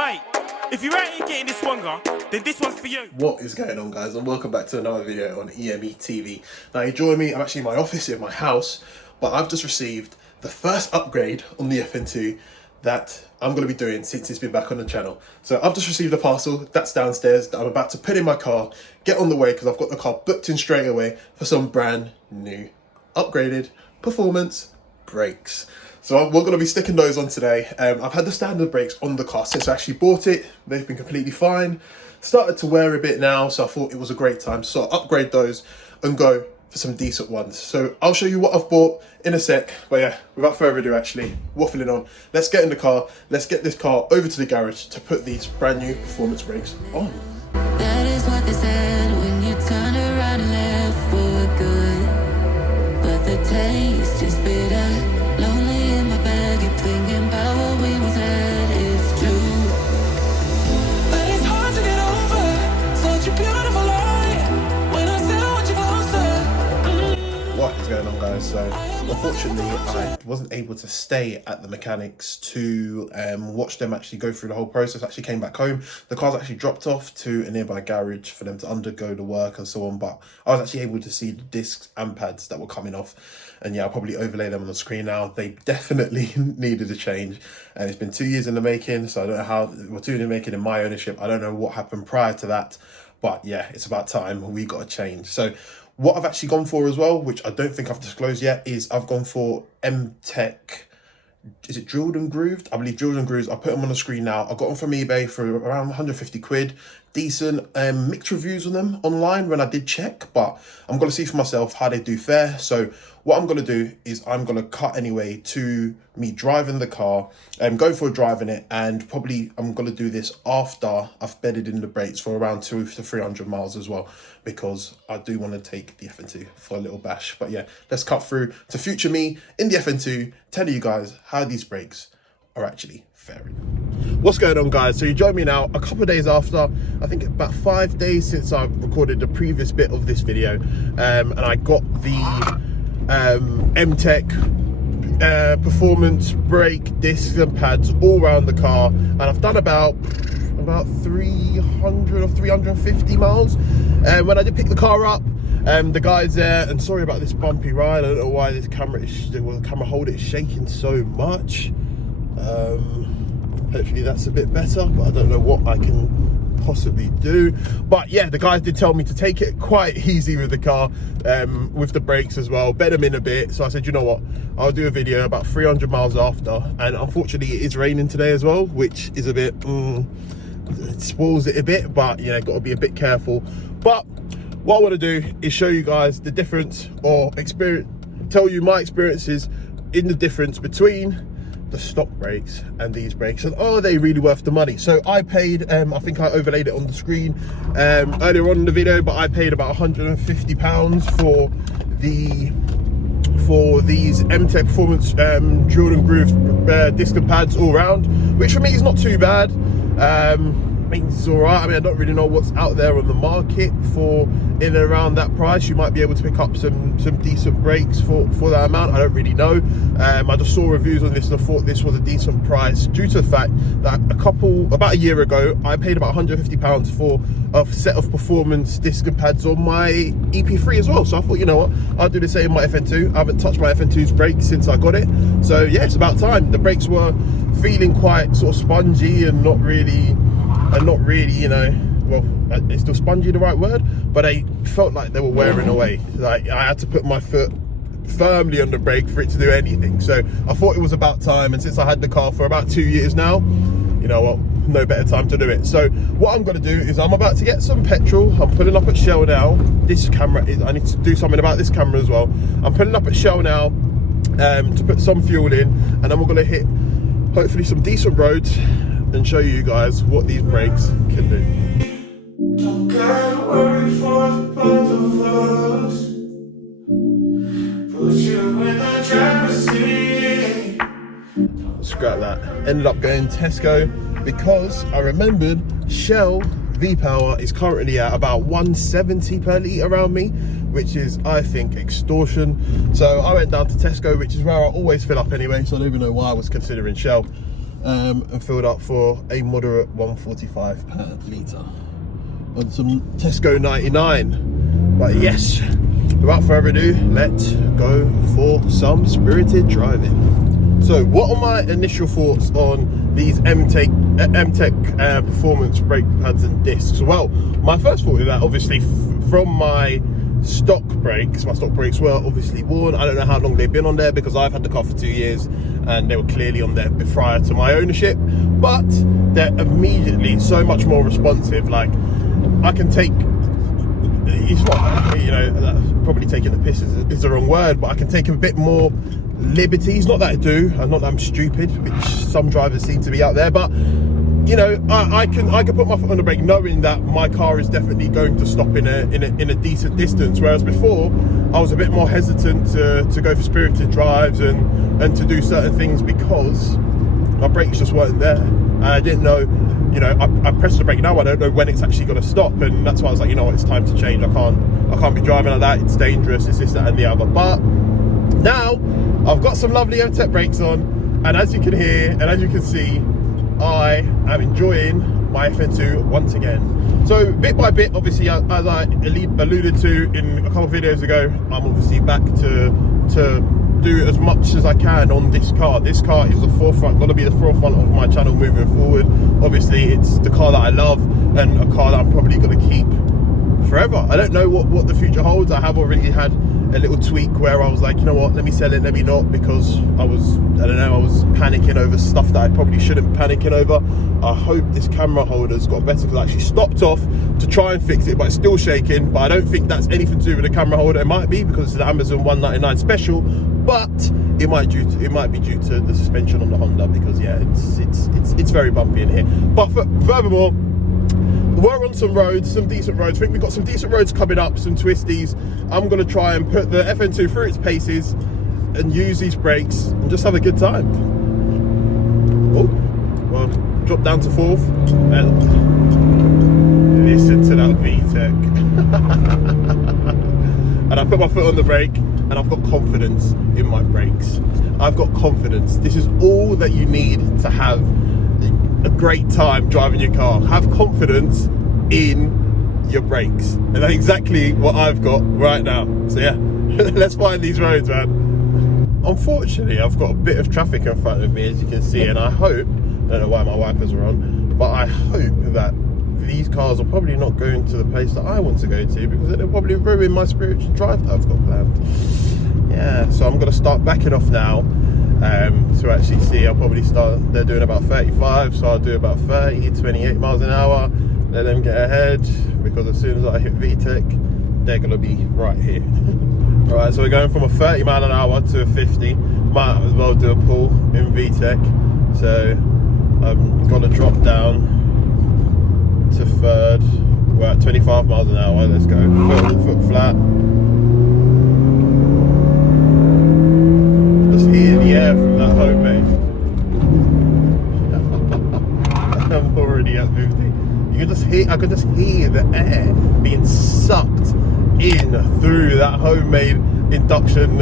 Mate, if you ain't getting this one, then this one's for you. What is going on, guys, and welcome back to another video on EME TV. Now, you join me, I'm actually in my office in my house, but I've just received the first upgrade on the FN2 that I'm going to be doing since it's been back on the channel. So I've just received a parcel that's downstairs that I'm about to put in my car, get on the way, because I've got the car booked in straight away for some brand new upgraded performance brakes. So we're going to be sticking those on today. I've had the standard brakes on the car since I actually bought it. They've been completely fine. Started to wear a bit now, so I thought it was a great time to sort of upgrade those and go for some decent ones. So I'll show you what I've bought in a sec. But yeah, without further ado, actually, waffling on, let's get in the car. Let's get this car over to the garage to put these brand new performance brakes on. That is what they said when you turned around and left for good. But the taste is bitter. Lonely in my bed, keep thinking about what we once had. It's true, but it's hard to get over such a beautiful lie when I still want you closer. What is going on, guys? So unfortunately I wasn't able to stay at the mechanics to watch them actually go through the whole process. I actually came back home. The car's actually dropped off to a nearby garage for them to undergo the work and so on, but I was actually able to see the discs and pads that were coming off, and yeah, I'll probably overlay them on the screen now. They definitely needed a change, and it's been 2 years in the making, so I don't know how, well, 2 years in the making in my ownership. I don't know what happened prior to that, but yeah, it's about time we got a change. So what I've actually gone for as well, which I don't think I've disclosed yet, is I've gone for Mtec. Is it drilled and grooved? I believe drilled and grooved. I'll put them on the screen now. I got them from eBay for around 150 quid. Decent. Mixed reviews on them online when I did check, but I'm going to see for myself how they do fare. So what I'm going to do is I'm going to cut anyway to me driving the car and go for driving it, and probably I'm going to do this after I've bedded in the brakes for around 200 to 300 miles as well, because I do want to take the FN2 for a little bash. But yeah, let's cut through to future me in the FN2, telling you guys how these brakes are actually faring. What's going on, guys? So you join me now a couple of days after, I think about 5 days since I recorded the previous bit of this video, and I got the Mtec performance brake discs and pads all around the car, and I've done about 300 or 350 miles. And when I did pick the car up, the guys there, and sorry about this bumpy ride, I don't know why this camera is, the camera holder is shaking so much. Hopefully that's a bit better, but I don't know what I can possibly do. But yeah, the guys did tell me to take it quite easy with the car, with the brakes as well, bed them in a bit. So I said, you know what, I'll do a video about 300 miles after. And unfortunately it is raining today as well, which is a bit it spoils it a bit, but you know, got to be a bit careful. But what I want to do is show you guys the difference, or tell you my experiences in the difference between the stock brakes and these brakes, and are they really worth the money? So I paid, I think I overlaid it on the screen earlier on in the video, but I paid about £150 for these Mtec performance drilled and grooved disc and pads all round, which for me is not too bad. Means it's all right. I mean, I don't really know what's out there on the market for in and around that price. You might be able to pick up some decent brakes for that amount. I don't really know. I just saw reviews on this and I thought this was a decent price, due to the fact that about a year ago I paid about £150 for a set of performance disc and pads on my EP3 as well. So I thought, you know what, I'll do the same in my FN2. I haven't touched my FN2's brakes since I got it, so yeah, it's about time. The brakes were feeling quite sort of spongy and not really, you know, well, is still spongy the right word? But I felt like they were wearing away. Like I had to put my foot firmly on the brake for it to do anything. So I thought it was about time, and since I had the car for about 2 years now, you know what, no better time to do it. So what I'm going to do is I'm about to get some petrol. I'm pulling up at Shell now. This camera is, I need to do something about this camera as well. I'm pulling up at Shell now to put some fuel in, and then we're going to hit hopefully some decent roads and show you guys what these brakes can do. Don't gotta worry for the both of us. Put you in the driver's seat. Scrap that. Ended up going Tesco because I remembered Shell V-Power is currently at about 170 per litre around me, which is, I think, extortion. So I went down to Tesco, which is where I always fill up anyway, so I don't even know why I was considering Shell. and filled up for a moderate 145 per litre on some Tesco 99. But yes, without further ado, let's go for some spirited driving. So what are my initial thoughts on these Mtec performance brake pads and discs? Well, my first thought is that obviously from my stock brakes were obviously worn. I don't know how long they've been on there because I've had the car for 2 years and they were clearly on there prior to my ownership, but they're immediately so much more responsive. Like, I can take, it's not, you know, probably taking the piss is the wrong word, but I can take a bit more liberties. Not that I do, not that I'm stupid, which some drivers seem to be out there, but you know, I can put my foot on the brake knowing that my car is definitely going to stop in a decent distance. Whereas before, I was a bit more hesitant to go for spirited drives and to do certain things because my brakes just weren't there. And I didn't know, you know, I pressed the brake now, I don't know when it's actually going to stop, and that's why I was like, you know what, it's time to change. I can't be driving like that. It's dangerous. It's this, that, and the other. But now I've got some lovely Mtec brakes on, and as you can hear and as you can see, I am enjoying my Fn2 once again. So bit by bit, obviously, as I alluded to in a couple of videos ago, I'm obviously back to do as much as I can on this car. This car is the forefront, going to be the forefront of my channel moving forward. Obviously, it's the car that I love and a car that I'm probably going to keep forever. I don't know what the future holds. I have already had a little tweak where I was like, you know what, let me sell it, let me not, because I was panicking over stuff that I probably shouldn't be panicking over. I hope this camera holder's got better, because I actually stopped off to try and fix it, but it's still shaking. But I don't think that's anything to do with the camera holder. It might be because it's the Amazon 199 special, but it might be due to the suspension on the Honda, because yeah, it's very bumpy in here. But furthermore, we're on some roads, some decent roads. I think we've got some decent roads coming up, some twisties. I'm going to try and put the Fn2 through its paces and use these brakes and just have a good time. Oh, well, drop down to fourth and listen to that VTEC. And I put my foot on the brake and I've got confidence in my brakes. I've got confidence. This is all that you need to have a great time driving your car. Have confidence in your brakes, and that's exactly what I've got right now. So yeah, let's find these roads, man. Unfortunately, I've got a bit of traffic in front of me, as you can see, and I hope, I don't know why my wipers are on, but I hope that these cars are probably not going to the place that I want to go to, because it'll probably ruin my spiritual drive that I've got planned. Yeah, so I'm going to start backing off now. To actually see, I'll probably start, they're doing about 35, so I'll do about 30, 28 miles an hour, let them get ahead, because as soon as I hit VTEC, they're going to be right here. Right, so we're going from a 30 mile an hour to a 50, might as well do a pull in VTEC, so I'm going to drop down to third, we're at 25 miles an hour, let's go, foot flat. Yeah, from that homemade. I'm already at 50. You can just hear, I can just hear the air being sucked in through that homemade induction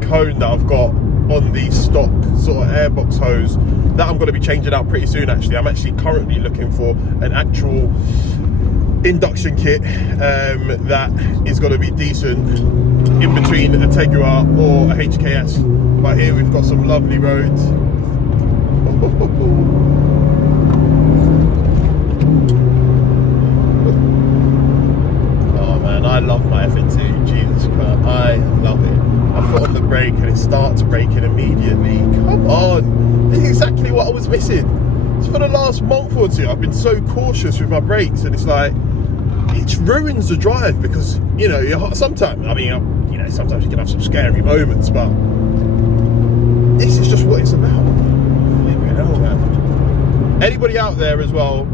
cone that I've got on the stock sort of airbox hose that I'm going to be changing out pretty soon. Actually, I'm actually currently looking for an actual induction kit that is going to be decent in between a Tegra or a HKS. But here we've got some lovely roads. Oh man, I love my Fn2, Jesus Christ, I love it. I foot on the brake and it starts braking immediately. Come on, this is exactly what I was missing. So for the last month or two, I've been so cautious with my brakes, and it's like, it ruins the drive, because, you know, sometimes, I mean, you know, sometimes you can have some scary moments, but this is just what it's about. Hell, man. Anybody out there as well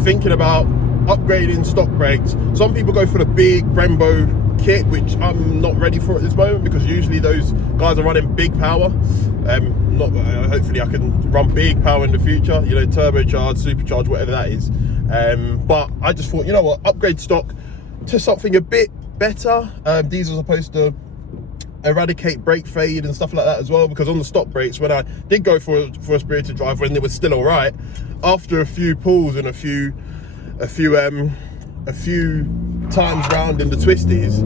thinking about upgrading stock brakes? Some people go for the big Brembo kit, which I'm not ready for at this moment, because usually those guys are running big power. Hopefully I can run big power in the future, you know, turbocharged, supercharged, whatever that is. But I just thought, you know what, upgrade stock to something a bit better. These are supposed to eradicate brake fade and stuff like that as well, because on the stop brakes, when I did go for a spirited drive when it was still all right, after a few pulls and a few times round in the twisties,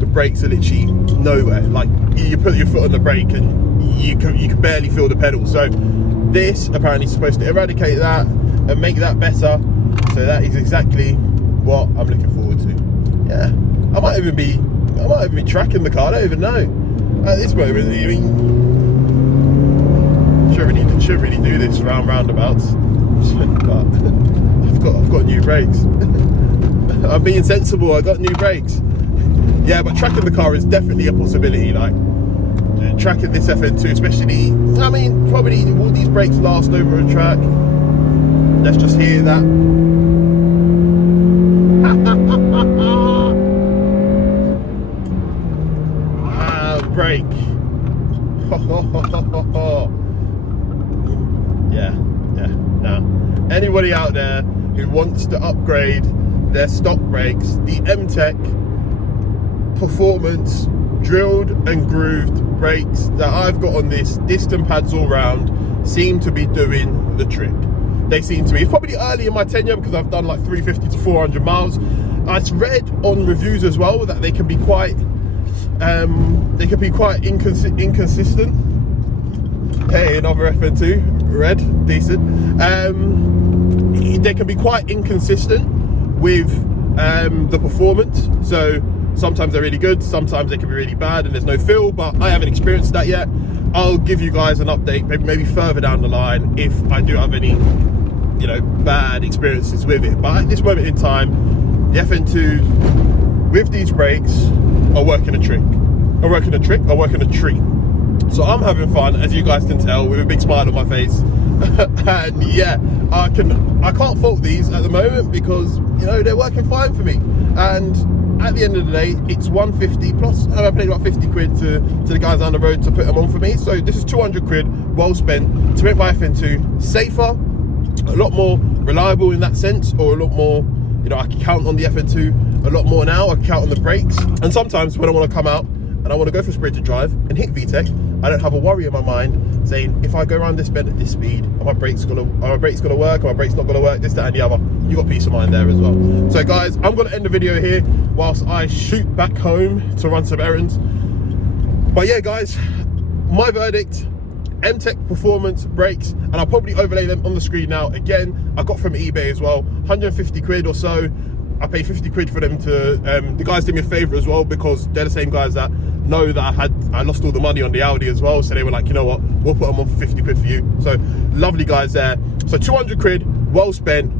the brakes are literally nowhere. Like, you put your foot on the brake and you can barely feel the pedal. So this apparently is supposed to eradicate that and make that better. So that is exactly what I'm looking forward to. Yeah, I might even be tracking the car. I don't even know at this moment. I mean, should really do this roundabouts, but I've got new brakes. I'm being sensible. I got new brakes. Yeah, but tracking the car is definitely a possibility. Like, tracking this FN2, especially. I mean, probably will these brakes last over a track? Let's just hear that. Brake. yeah. Now, anybody out there who wants to upgrade their stock brakes, the Mtec performance drilled and grooved brakes that I've got on this, distant pads all round, seem to be doing the trick. They seem to be. It's probably early in my tenure because I've done like 350 to 400 miles. I've read on reviews as well that they can be quite inconsistent. Hey, another FN2, red, decent. They can be quite inconsistent with the performance. So sometimes they're really good, sometimes they can be really bad and there's no feel, but I haven't experienced that yet. I'll give you guys an update maybe further down the line if I do have any, you know, bad experiences with it. But at this moment in time, the FN2 with these brakes are working a trick. Are working a treat. So I'm having fun, as you guys can tell, with a big smile on my face. And yeah, I can't fault these at the moment because, you know, they're working fine for me. And at the end of the day, it's 150 plus. I paid about 50 quid to the guys down the road to put them on for me. So this is 200 quid well spent to make my FN2 safer, a lot more reliable in that sense, or a lot more, you know, I can count on the FN2 a lot more now. I can count on the brakes. And sometimes when I want to come out and I want to go for a spirited drive and hit VTEC, I don't have a worry in my mind saying, if I go around this bend at this speed, are my brakes gonna work, are my brakes not gonna work, this, that and the other. You got peace of mind there as well. So guys, I'm gonna end the video here whilst I shoot back home to run some errands. But yeah guys, my verdict, Mtec performance brakes, and I'll probably overlay them on the screen now. Again, I got from eBay as well, 150 quid or so. I paid 50 quid for them to, the guys did me a favour as well, because they're the same guys that know that I lost all the money on the Audi as well. So they were like, you know what, we'll put them on for 50 quid for you. So lovely guys there. So 200 quid, well spent.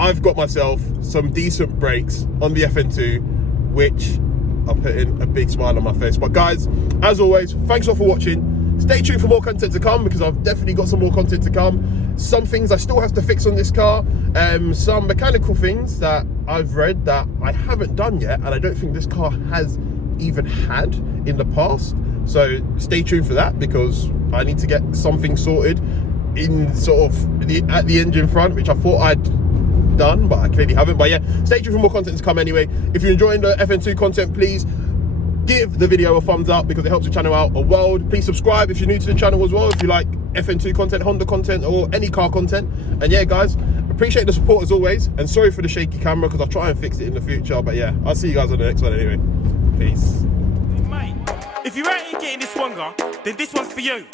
I've got myself some decent brakes on the FN2, which are putting a big smile on my face. But guys, as always, thanks all for watching. Stay tuned for more content to come, because I've definitely got some more content to come. Some things I still have to fix on this car. Some mechanical things that I've read that I haven't done yet, and I don't think this car has even had in the past. So stay tuned for that, because I need to get something sorted in sort of at the engine front, which I thought I'd done, but I clearly haven't. But yeah, stay tuned for more content to come anyway. If you're enjoying the FN2 content, please give the video a thumbs up, because it helps the channel out a world. Please subscribe if you're new to the channel as well, if you like FN2 content, Honda content, or any car content. And yeah guys, appreciate the support as always, and sorry for the shaky camera, because I'll try and fix it in the future. But yeah, I'll see you guys on the next one anyway. Peace. Mate, if you ain't getting this one, then this one's for you.